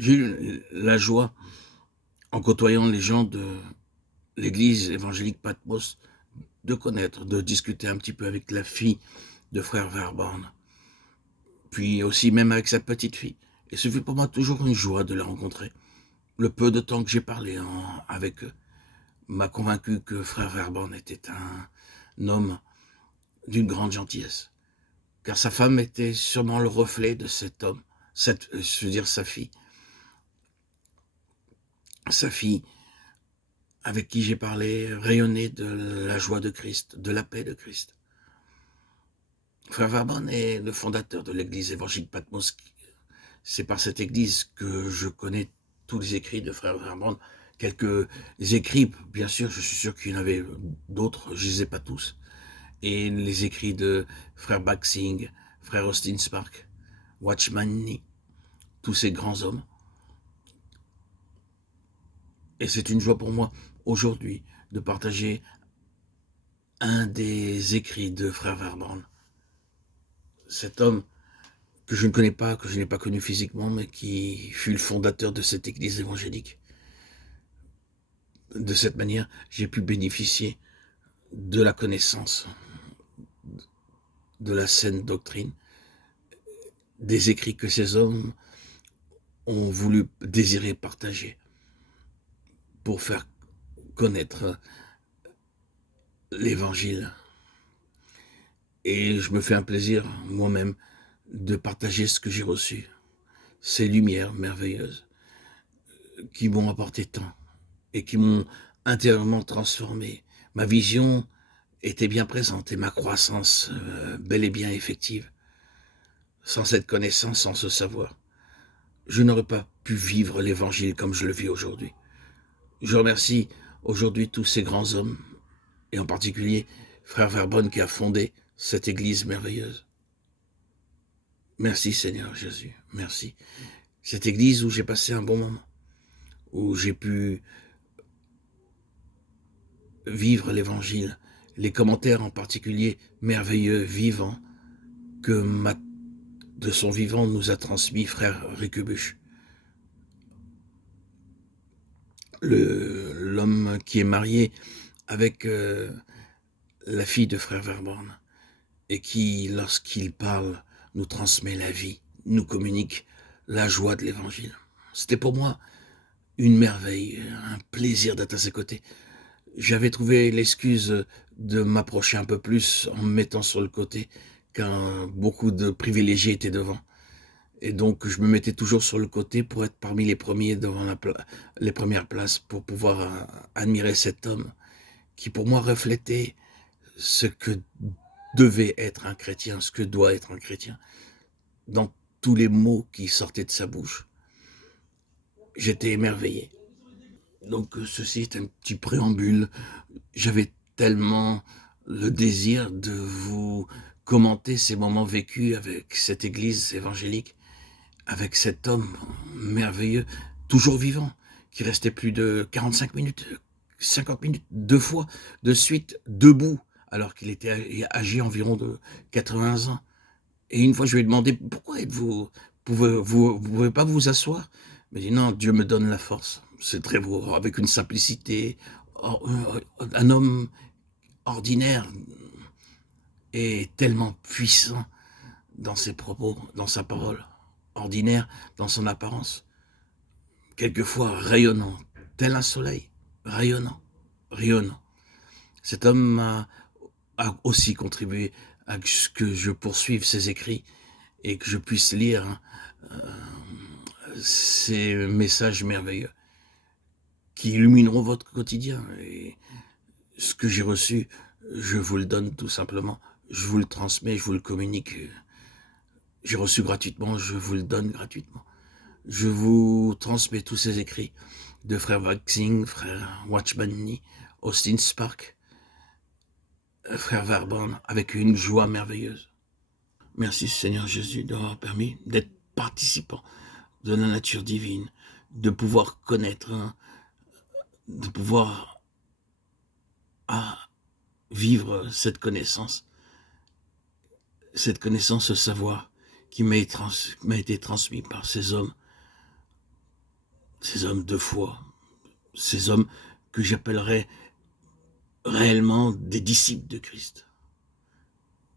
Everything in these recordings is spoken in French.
J'ai eu la joie, en côtoyant les gens de l'église évangélique Patmos, de connaître, de discuter un petit peu avec la fille de frère Verborn, puis aussi même avec sa petite fille. Et ce fut pour moi toujours une joie de la rencontrer. Le peu de temps que j'ai parlé avec eux m'a convaincu que frère Verborn était un homme d'une grande gentillesse, car sa femme était sûrement le reflet de cet homme, je veux dire sa fille. Sa fille avec qui j'ai parlé rayonnait de la joie de Christ, de la paix de Christ. Frère Verborn est le fondateur de l'église évangélique Patmos. C'est par cette église que je connais tous les écrits de frère Verborn. Quelques écrits, bien sûr, je suis sûr qu'il y en avait d'autres, je ne les ai pas tous. Et les écrits de frère Baxing, frère Austin Spark, Watchman Nee, tous ces grands hommes. Et c'est une joie pour moi, aujourd'hui, de partager un des écrits de frère Verborn. Cet homme que je ne connais pas, que je n'ai pas connu physiquement, mais qui fut le fondateur de cette église évangélique. De cette manière, j'ai pu bénéficier de la connaissance, de la saine doctrine, des écrits que ces hommes ont voulu désirer partager pour faire connaître l'évangile. Et je me fais un plaisir moi-même de partager ce que j'ai reçu, ces lumières merveilleuses qui m'ont apporté tant et qui m'ont intérieurement transformé. Ma vision était bien présente et ma croissance bel et bien effective. Sans cette connaissance, sans ce savoir, je n'aurais pas pu vivre l'évangile comme je le vis aujourd'hui. Je remercie aujourd'hui tous ces grands hommes, et en particulier frère Verborn qui a fondé cette église merveilleuse. Merci Seigneur Jésus, merci. Cette église où j'ai passé un bon moment, où j'ai pu vivre l'évangile, les commentaires en particulier merveilleux, vivants, que de son vivant nous a transmis frère Récubuche. L'homme qui est marié avec la fille de frère Verborn et qui, lorsqu'il parle, nous transmet la vie, nous communique la joie de l'évangile. C'était pour moi une merveille, un plaisir d'être à ses côtés. J'avais trouvé l'excuse de m'approcher un peu plus en me mettant sur le côté quand beaucoup de privilégiés étaient devant. Et donc, je me mettais toujours sur le côté pour être parmi les premiers devant les premières places pour pouvoir admirer cet homme qui, pour moi, reflétait ce que devait être un chrétien, ce que doit être un chrétien, dans tous les mots qui sortaient de sa bouche. J'étais émerveillé. Donc, ceci est un petit préambule. J'avais tellement le désir de vous commenter ces moments vécus avec cette église évangélique, avec cet homme merveilleux, toujours vivant, qui restait plus de 45 minutes, 50 minutes, deux fois de suite, debout, alors qu'il était âgé environ de 80 ans. Et une fois, je lui ai demandé, pourquoi êtes-vous, vous pouvez pas vous asseoir? Il m'a dit, non, Dieu me donne la force. C'est très beau, avec une simplicité, un homme ordinaire et tellement puissant dans ses propos, dans sa parole, ordinaire dans son apparence, quelquefois rayonnant, tel un soleil, rayonnant, rayonnant. Cet homme a aussi contribué à ce que je poursuive ses écrits et que je puisse lire ces messages merveilleux qui illumineront votre quotidien. Et ce que j'ai reçu, je vous le donne tout simplement. Je vous le transmets, je vous le communique. J'ai reçu gratuitement, je vous le donne gratuitement. Je vous transmets tous ces écrits de frère Waxing, frère Watchman Nee, Austin Spark, frère Verborn, avec une joie merveilleuse. Merci Seigneur Jésus d'avoir permis d'être participant de la nature divine, de pouvoir connaître, de pouvoir vivre cette connaissance, ce savoir qui m'a été transmis par ces hommes ces hommes de foi, ces hommes que j'appellerais réellement des disciples de Christ.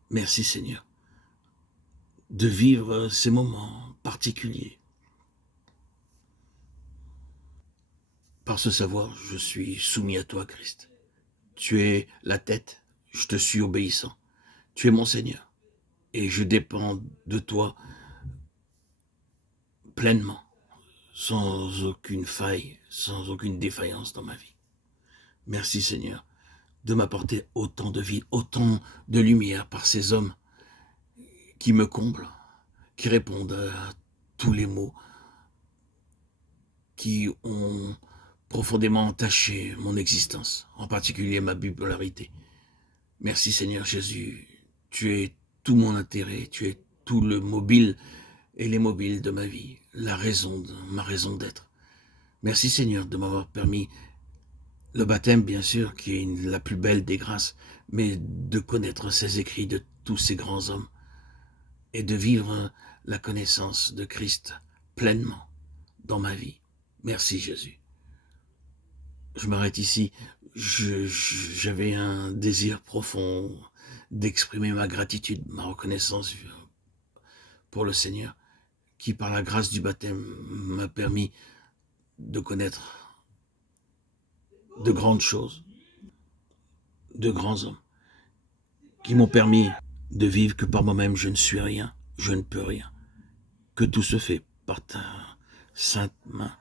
Merci Seigneur de vivre ces moments particuliers. Par ce savoir, je suis soumis à toi, Christ. Tu es la tête, je te suis obéissant. Tu es mon Seigneur et je dépends de toi pleinement, sans aucune faille, sans aucune défaillance dans ma vie. Merci Seigneur de m'apporter autant de vie, autant de lumière par ces hommes qui me comblent, qui répondent à tous les mots, qui ont profondément entaché mon existence, en particulier ma bipolarité. Merci Seigneur Jésus, tu es tout mon intérêt, tu es tout le mobile et les mobiles de ma vie, ma raison d'être. Merci Seigneur de m'avoir permis le baptême, bien sûr, qui est la plus belle des grâces, mais de connaître ces écrits de tous ces grands hommes et de vivre la connaissance de Christ pleinement dans ma vie. Merci Jésus. Je m'arrête ici. J'avais un désir profond d'exprimer ma gratitude, ma reconnaissance pour le Seigneur, qui par la grâce du baptême m'a permis de connaître de grandes choses, de grands hommes, qui m'ont permis de vivre que par moi-même je ne suis rien, je ne peux rien, que tout se fait par ta sainte main.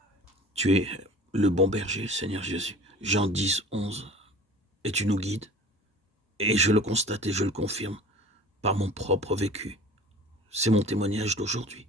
Tu es le bon berger, Seigneur Jésus. Jean 10, 11. Et tu nous guides. Et je le constate et je le confirme par mon propre vécu. C'est mon témoignage d'aujourd'hui.